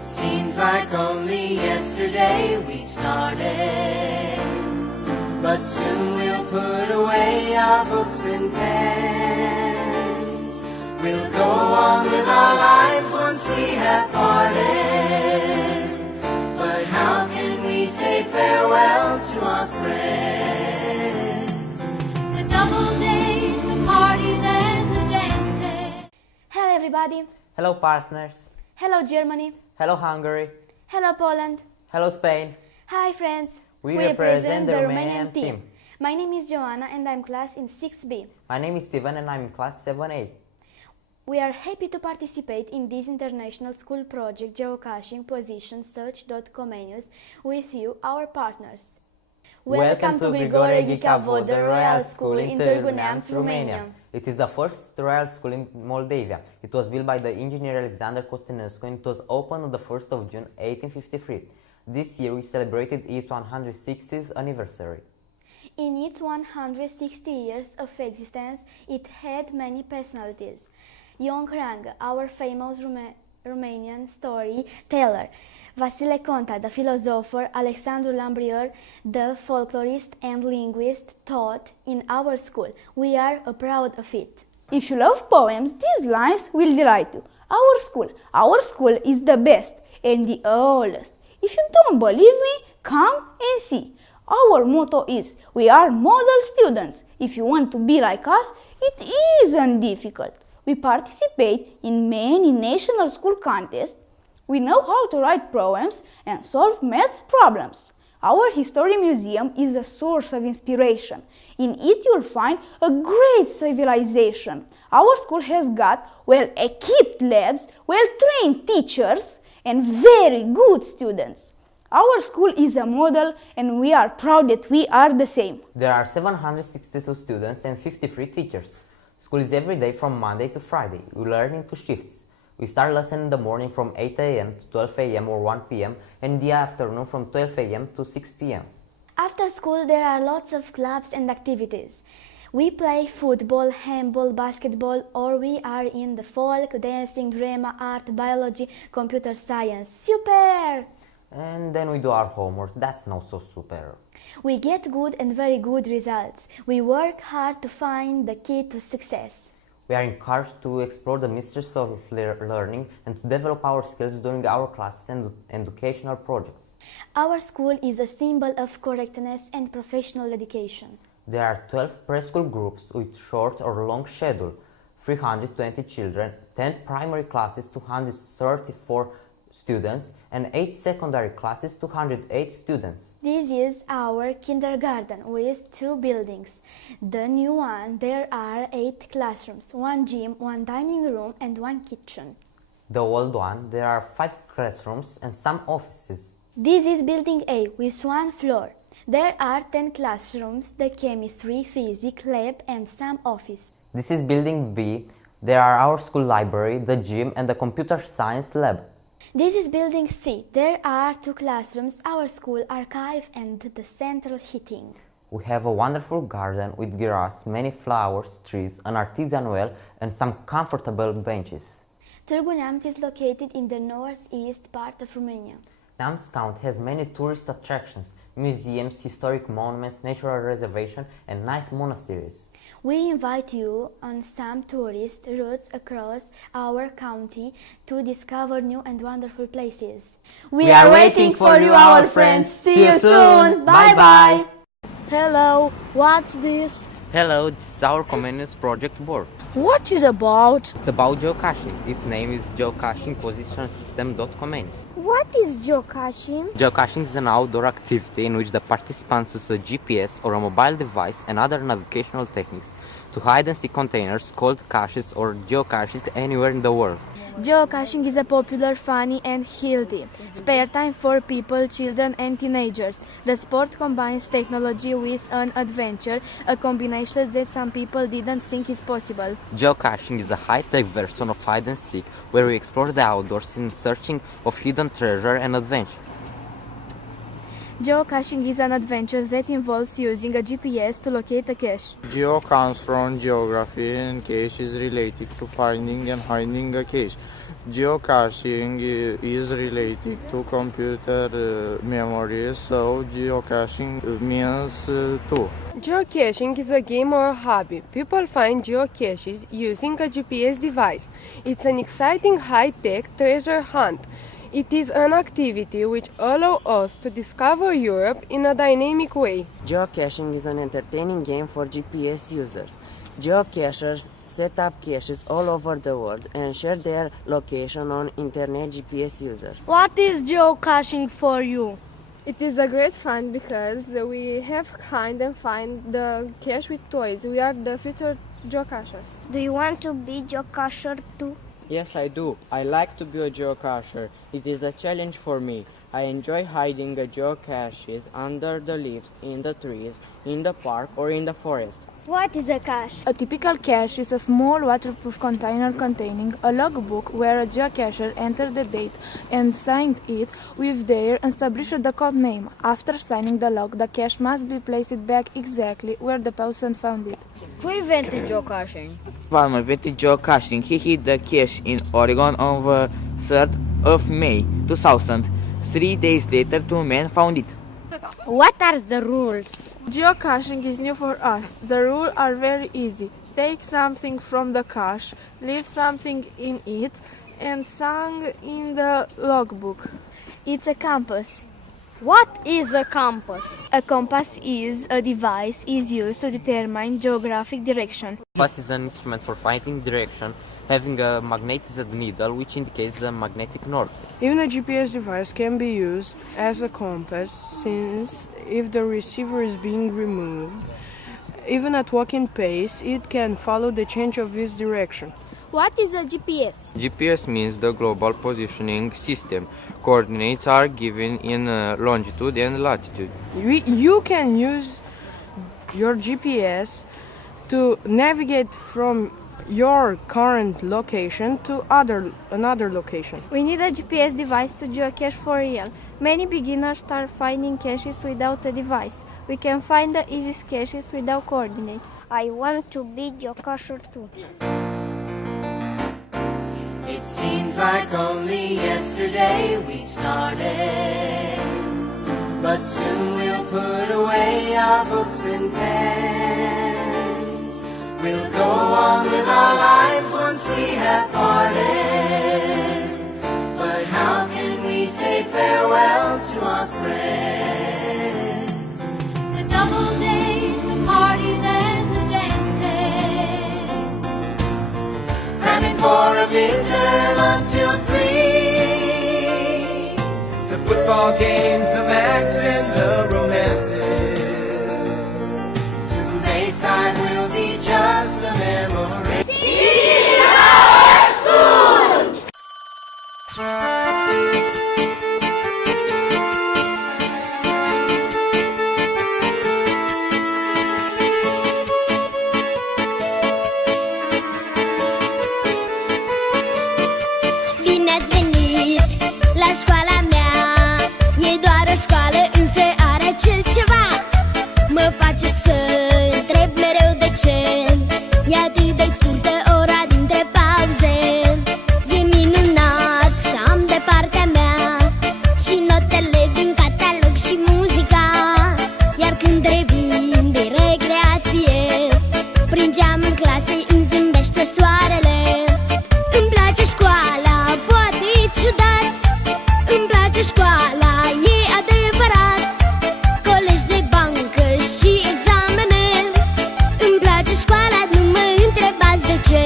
It seems like only yesterday we started, but soon we'll put away our books and pens. We'll go on with our lives once we have parted, but how can we say farewell to our friends? The double days, the parties and the dances. Hello everybody! Hello partners! Hello Germany! Hello Hungary! Hello Poland! Hello Spain! Hi friends! We represent the Romanian team. My name is Joanna and I'm class in 6B. My name is Steven and I'm in class 7A. We are happy to participate in this international school project Geocaching Position Search.Comenius with you, our partners. Welcome to Grigore Ghica Vodă Royal School in Târgu Neamț, Romania. It is the first royal school in Moldavia. It was built by the engineer Alexander Costinescu and it was opened on the 1st of June 1853. This year we celebrated its 160th anniversary. In its 160 years of existence, it had many personalities. Ioan Creangă, our famous Romanian storyteller, Vasile Conta, the philosopher, Alexandru Lambrier, the folklorist and linguist, taught in our school. We are proud of it. If you love poems, these lines will delight you. Our school is the best and the oldest. If you don't believe me, come and see. Our motto is, we are model students. If you want to be like us, it isn't difficult. We participate in many national school contests. We know how to write poems and solve maths problems. Our history museum is a source of inspiration. In it you'll find a great civilization. Our school has got well-equipped labs, well-trained teachers, and very good students. Our school is a model and we are proud that we are the same. There are 762 students and 53 teachers. School is every day from Monday to Friday. We learn in 2 shifts. We start lesson in the morning from 8 a.m. to 12 a.m. or 1 p.m. and in the afternoon from 12 a.m. to 6 p.m. After school there are lots of clubs and activities. We play football, handball, basketball, or we are in the folk, dancing, drama, art, biology, computer science. Super! And then we do our homework. That's not so super. We get good and very good results. We work hard to find the key to success. We are encouraged to explore the mysteries of learning and to develop our skills during our classes and educational projects. Our school is a symbol of correctness and professional dedication. There are 12 preschool groups with short or long schedule, 320 children, 10 primary classes, 234 students, and 8 secondary classes, 208 students. This is our kindergarten with 2 buildings. The new one, there are 8 classrooms, 1 gym, 1 dining room and 1 kitchen. The old one, there are 5 classrooms and some offices. This is building A with 1 floor. There are 10 classrooms, the chemistry, physics lab and some office. This is building B. There are our school library, the gym and the computer science lab. This is building C. There are 2 classrooms, our school archive and the central heating. We have a wonderful garden with grass, many flowers, trees, an artisan well and some comfortable benches. Târgu Neamț is located in the northeast part of Romania. Neamț County has many tourist attractions, museums, historic monuments, natural reservation and nice monasteries. We invite you on some tourist routes across our county to discover new and wonderful places. We are waiting for you, our friends. See you soon. Bye bye. Hello, what this? Hello, this is our Comenius project board. What is about? It's about geocaching. Its name is Geocaching Position System.Comenius. What is geocaching? Geocaching is an outdoor activity in which the participants use a GPS or a mobile device and other navigational techniques to hide and seek containers called caches or geocaches anywhere in the world. Geocaching is a popular, funny and healthy spare time for people, children and teenagers. The sport combines technology with an adventure, a combination that some people didn't think is possible. Geocaching is a high-tech version of hide and seek where we explore the outdoors in searching of hidden treasure and adventure. Geocaching is an adventure that involves using a GPS to locate a cache. Geo comes from geography and cache is related to finding and hiding a cache. Geocaching is related to computer memory, so geocaching means too. Geocaching is a game or a hobby. People find geocaches using a GPS device. It's an exciting high-tech treasure hunt. It is an activity which allows us to discover Europe in a dynamic way. Geocaching is an entertaining game for GPS users. Geocachers set up caches all over the world and share their location on internet GPS users. What is geocaching for you? It is a great fun because we have kind and find the cache with toys. We are the future geocachers. Do you want to be geocacher too? Yes, I do. I like to be a geocacher. It is a challenge for me. I enjoy hiding the geocaches under the leaves, in the trees, in the park or in the forest. What is a cache? A typical cache is a small waterproof container containing a logbook where a geocacher entered the date and signed it with their established the code name. After signing the log, the cache must be placed back exactly where the person found it. Who invented geocaching? Palmer invented geocaching. He hid the cache in Oregon on the 3rd of May 2000. 3 days later, 2 men found it. What are the rules? Geocaching is new for us. The rules are very easy. Take something from the cache, leave something in it, and sign in the logbook. It's a compass. What is a compass? A compass is a device used to determine geographic direction. Compass is an instrument for finding direction, having a magnetized needle which indicates the magnetic north. Even a GPS device can be used as a compass, since if the receiver is being removed, even at walking pace, it can follow the change of its direction. What is a GPS? GPS means the global positioning system. Coordinates are given in longitude and latitude. You can use your GPS to navigate from your current location to another location. We need a GPS device to geocache for real. Many beginners start finding caches without a device. We can find the easiest caches without coordinates. I want to be geocacher too. It seems like only yesterday we started, but soon we'll put away our books and pens. We'll go on with our lives once we have parted, but how can we say farewell to our friends? The double days, the parties and the dances, cramming for a midterm until 3. The football games, the max and the romances. Soon Bayside will be just a memory. Bine ați venit la școala mea. E doar o școală, însă are acel ceva. Mă face să întreb mereu de ce e atât de scurtă ora dintre pauze. E minunat să am de partea mea și notele din catalog și muzica. Iar când revin de recreație, prin geamul clasei îmi zâmbește soarele. Îmi place școala, poate e ciudat. Îmi place școala, e adevărat. Colegi de bancă și examene. Îmi place școala, nu mă întrebați de ce.